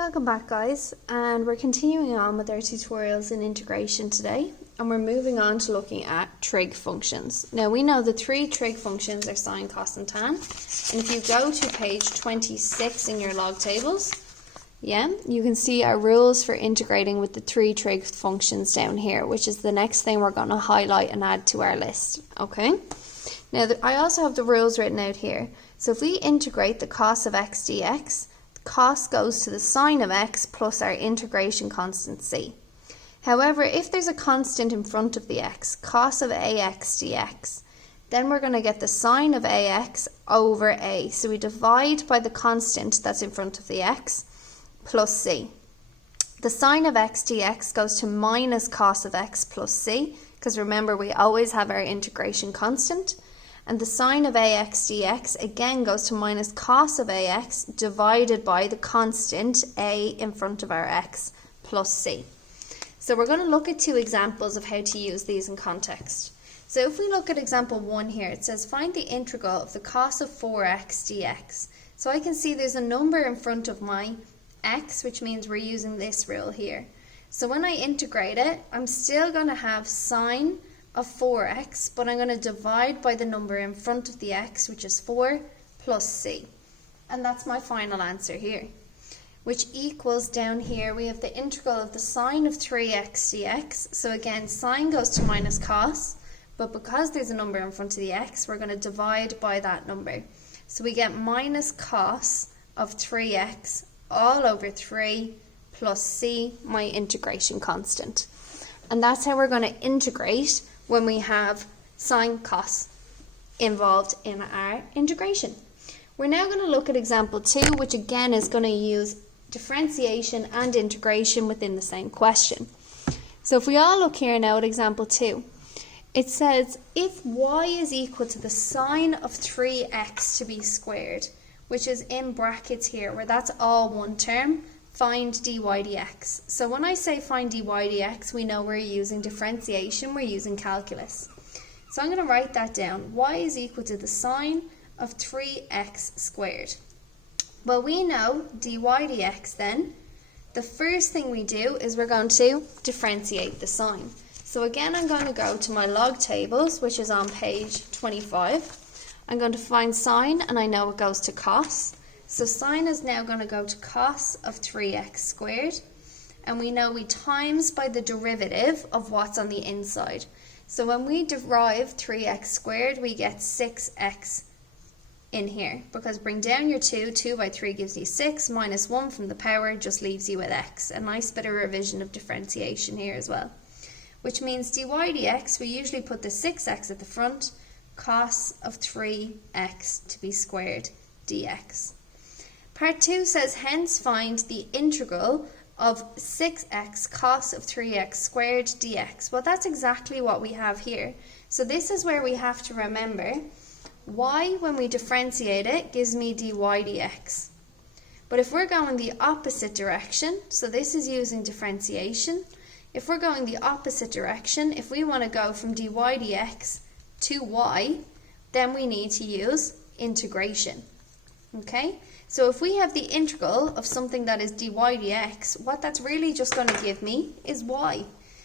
Welcome back, guys, and we're continuing on with our tutorials in integration today, and we're moving on to looking at trig functions. Now we know the three trig functions are sine, cos and tan, and if you go to page 26 in your log tables, you can see our rules for integrating with the three trig functions down here, which is the next thing we're going to highlight and add to our list. Okay, now I also have the rules written out here. So if we integrate the cos of x dx, cos goes to the sine of x plus our integration constant c. However, if there's a constant in front of the x, cos of ax dx, then we're going to get the sine of ax over a. So we divide by the constant that's in front of the x plus c. The sine of x dx goes to minus cos of x plus c, because remember we always have our integration constant. And the sine of ax dx again goes to minus cos of ax divided by the constant a in front of our x plus c. So we're going to look at two examples of how to use these in context. So if we look at example 1 here, it says find the integral of the cos of 4x dx. So I can see there's a number in front of my x, which means we're using this rule here. So when I integrate it, I'm still going to have sine of 4x, but I'm going to divide by the number in front of the x, which is 4 plus c. And that's my final answer here, which equals down here, we have the integral of the sine of 3x dx. So again, sine goes to minus cos, but because there's a number in front of the x, we're going to divide by that number. So we get minus cos of 3x all over 3 plus c, my integration constant. And that's how we're going to integrate when we have sine, cos involved in our integration. We're now going to look at example 2, which again is going to use differentiation and integration within the same question. So if we all look here now at example 2, it says if y is equal to the sine of 3x to be squared, which is in brackets here, where that's all one term, find dy dx. So when I say find dy dx, we know we're using differentiation, we're using calculus. So I'm going to write that down. Y is equal to the sine of 3x squared. Well, we know dy dx then, the first thing we do is we're going to differentiate the sine. So again, I'm going to go to my log tables, which is on page 25. I'm going to find sine, and I know it goes to cos. So sine is now going to go to cos of 3x squared, and we know we times by the derivative of what's on the inside. So when we derive 3x squared, we get 6x in here, because bring down your 2 by 3 gives you 6, minus 1 from the power just leaves you with x. A nice bit of revision of differentiation here as well. Which means dy dx, we usually put the 6x at the front, cos of 3x to be squared dx. Part 2 says, hence find the integral of 6x cos of 3x squared dx. Well, that's exactly what we have here. So this is where we have to remember, y, when we differentiate it, gives me dy dx. But if we're going the opposite direction, so this is using differentiation, if we're going the opposite direction, if we want to go from dy dx to y, then we need to use integration. Okay, so if we have the integral of something that is dy dx, what that's really just going to give me is y.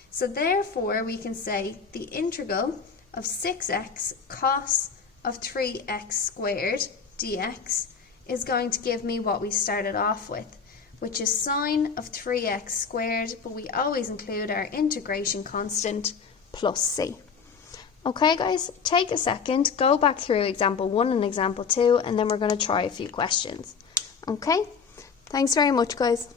So therefore we can say the integral of 6x cos of 3x squared dx is going to give me what we started off with, which is sine of 3x squared, but we always include our integration constant plus c. Okay guys, take a second, go back through example 1 and example 2, and then we're going to try a few questions. Okay, thanks very much guys.